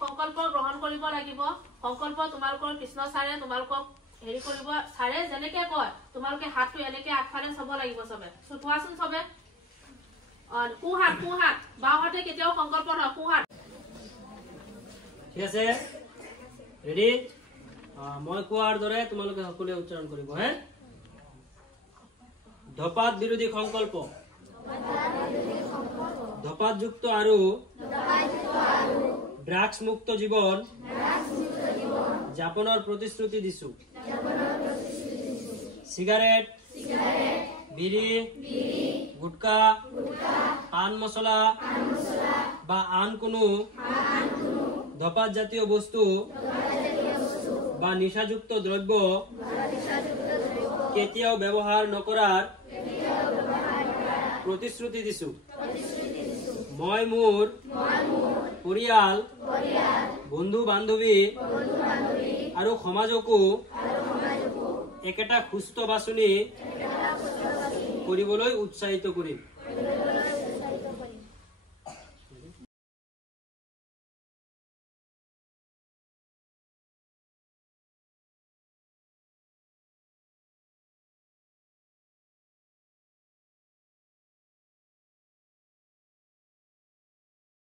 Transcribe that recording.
সংকল্প গ্ৰহণ কৰিব লাগিব সংকল্প তোমালোকৰ কৃষ্ণ ছাৰে তোমালোকক হেৰি কৰিব ছাৰে যেনেকৈ কয় তোমালোকে হাতটো এনেকৈ আগফালে চাব লাগিব সবে চোৱাচোন সবে কুহাত বাওঁহাতে কেতিয়াও সংকল্প নহয় কুহাত ঠিক আছে ৰেডি মই কোৱাৰ দৰে তোমালোকে সকলোৱে উচ্চাৰণ কৰিব হে ধপাত বিৰোধী সংকল্প ধপাতযুক্ত আৰু ড্ৰাগছ মুক্ত জীৱন যাপনৰ প্ৰতিশ্ৰুতি দিছো সিগাৰেট বিড়ি গুটকা পান মছলা বা আন কোনো ধপাত জাতীয় বস্তু বা নিশাযুক্ত দ্রব্য কেতিয়াও ব্যৱহাৰ নকৰাৰ প্ৰতিশ্ৰুতি দিছো মই মোৰ পৰিয়াল বন্ধু বান্ধৱী আৰু সমাজকো একেটা সুস্থ বাছনি কৰিবলৈ উৎসাহিত কৰিম